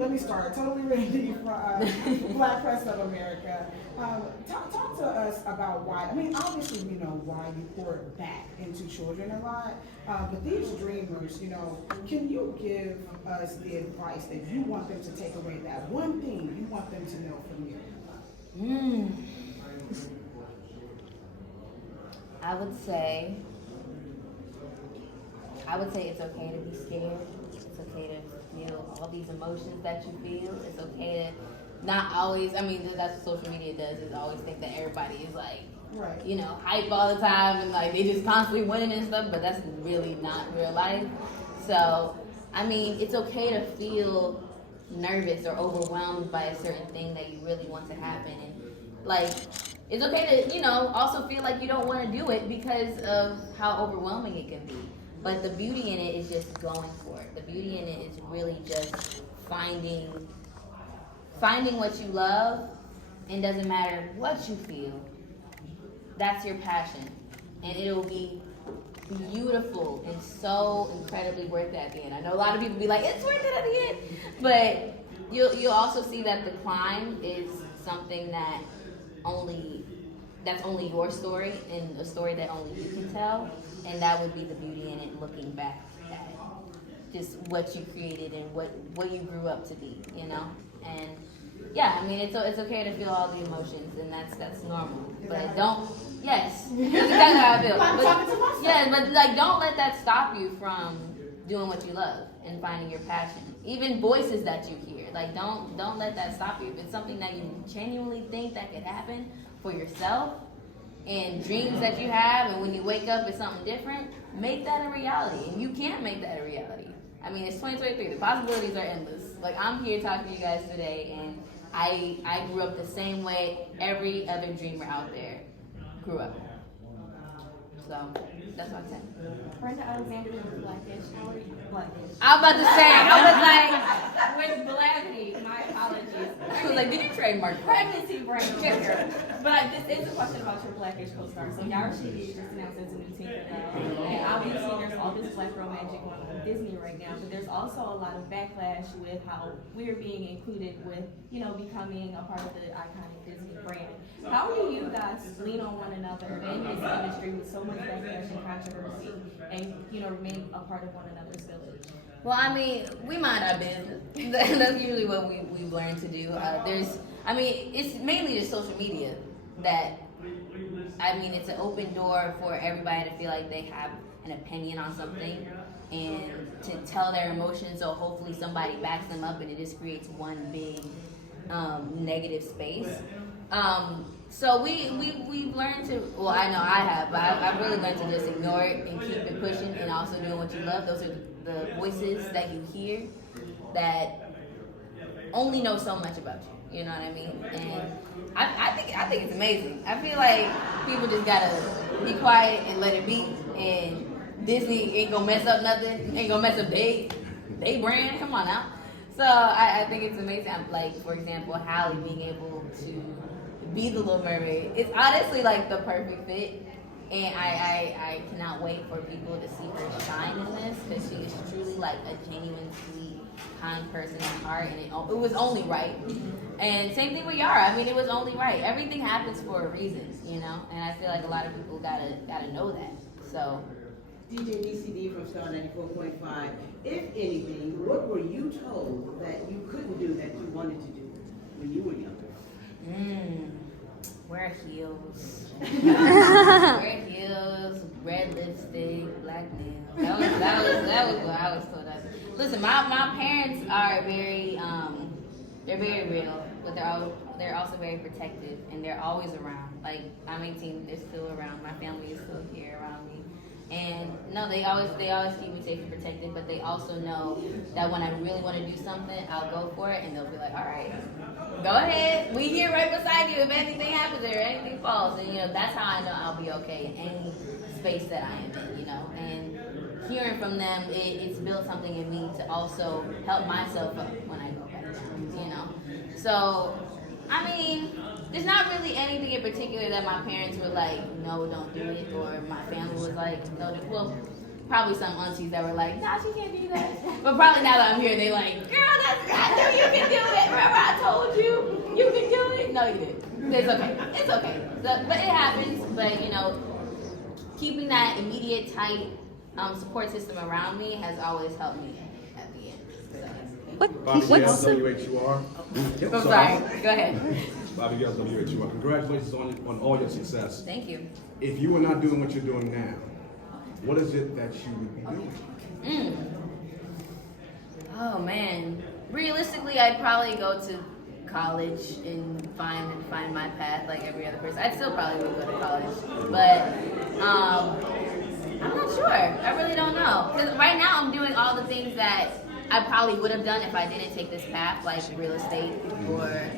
let me start. Totally Randy from Black Press of America. Talk to us about why. I mean, obviously we know why you pour it back into children a lot. But these dreamers, can you give us the advice that you want them to take away? That one thing you want them to know from you. I would say it's okay to be scared. It's okay to feel all these emotions that you feel. It's okay to not always, that's what social media does, is always think that everybody is like, right. Hype all the time and like they just constantly winning and stuff, but that's really not real life. So, it's okay to feel nervous or overwhelmed by a certain thing that you really want to happen. And like, it's okay to, also feel like you don't want to do it because of how overwhelming it can be. But the beauty in it is just going for it. The beauty in it is really just finding what you love, and doesn't matter what you feel. That's your passion. And it'll be beautiful and so incredibly worth it at the end. I know a lot of people be like, it's worth it at the end. But you'll also see that the climb is something that's only your story, and a story that only you can tell. And that would be the beauty in it, looking back at just what you created and what you grew up to be, And yeah, it's okay to feel all the emotions, and that's normal. But yes, that's how I feel. I'm talking to myself. Yeah, but like, don't let that stop you from doing what you love and finding your passion. Even voices that you hear, like don't let that stop you. If it's something that you genuinely think that could happen for yourself, and dreams that you have, and when you wake up it's something different, make that a reality. And you can make that a reality. It's 2023. The possibilities are endless. Like, I'm here talking to you guys today, and I grew up the same way every other dreamer out there grew up. So that's what I'm saying. Brenda Alexander with Blackish. How are you? Blackish. I'm about to say, I was like, With Blavity, my apologies. I was like, did you trademark Pregnancy brain here. But this is a question about your Blackish co-star. So Yara Shahidi just announced it's a new team now. And obviously there's all this Black girl magic going on in Disney right now, but there's also a lot of backlash with how we're being included with, becoming a part of the iconic Disney brand. How do you guys lean on one another in this industry with so much backlash and controversy, and remain a part of one another's village? Well, we mind our business. That's usually what we've learned to do. It's mainly just social media that, it's an open door for everybody to feel like they have an opinion on something and to tell their emotions, so hopefully somebody backs them up, and it just creates one big negative space. So we've learned to, well, I know I have, but I've really learned to just ignore it and keep it pushing, and also doing what you love. Those are the voices that you hear that only know so much about you. You know what I mean? And I think it's amazing. I feel like people just gotta be quiet and let it be. And Disney ain't gonna mess up nothing. Ain't gonna mess up they brand. Come on now. So I think it's amazing. Like, for example, Halle being able to be the Little Mermaid. It's honestly like the perfect fit. And I cannot wait for people to see her shine in this, because she is truly like a genuine, sweet, kind person at heart, and it was only right. And same thing with Yara. It was only right. Everything happens for a reason, And I feel like a lot of people gotta know that. So. DJ DCD from Star 94.5. If anything, what were you told that you couldn't do that you wanted to do when you were younger? Wear heels. Wear heels, red lipstick, black nails. That was what I was told. Listen, my parents are they're very real, but they're also very protective, and they're always around. Like, I'm 18, they're still around. My family is still here around me. And no, they always keep me safe and protected, but they also know that when I really want to do something, I'll go for it, and they'll be like, all right, go ahead. We here right beside you if anything happens or anything falls. And, that's how I know I'll be okay in any space that I am in, And hearing from them, it's built something in me to also help myself up when I go back down, So, there's not really anything in particular that my parents were like, no, don't do it, or my family was like, no, well, probably some aunties that were like, nah, she can't do that. But probably now that I'm here, they're like, girl, I knew you No, you did. It's okay. It's okay. But it happens. But you know, keeping that immediate, tight support system around me has always helped me at the end. So. Bobby Gales, WHUR. I'm sorry. Go ahead. Bobby Gales, WHUR. Congratulations on all your success. Thank you. If you were not doing what you're doing now, what is it that you would be doing? Oh man. Realistically, I'd probably go to college and find my path like every other person. I still probably would go to college, but I'm not sure. I really don't know. Because right now I'm doing all the things that I probably would have done if I didn't take this path, like real estate or.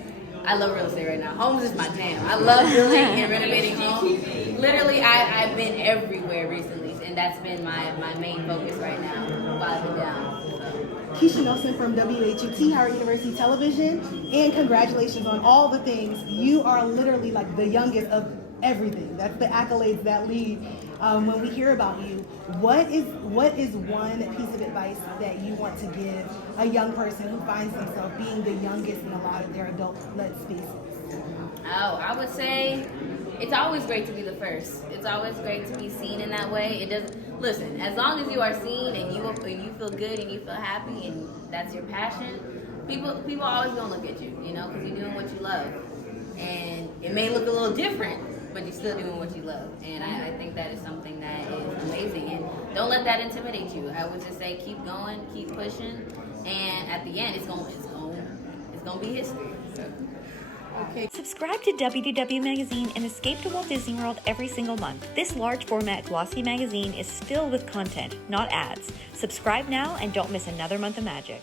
I love real estate right now. Homes is my jam. I love building and renovating homes. Literally, I've been everywhere recently, and that's been my main focus right now, while I've been down. Keisha Nelson from WHUT, Howard University Television, and congratulations on all the things. You are literally like the youngest of everything. That's the accolades that lead. When we hear about you, what is one piece of advice that you want to give a young person who finds themselves being the youngest in a lot of their adult-led spaces? Oh, I would say it's always great to be the first. It's always great to be seen in that way. It doesn't listen, as long as you are seen and you feel good and you feel happy and that's your passion, people always gonna look at you, you know, because you're doing what you love. And it may look a little different, but you're still doing what you love. And I think that is something that is amazing. And don't let that intimidate you. I would just say keep going, keep pushing, and at the end it's gonna be history. So. Okay. Subscribe to WDW Magazine and escape to Walt Disney World every single month. This large format glossy magazine is filled with content, not ads. Subscribe now and don't miss another month of magic.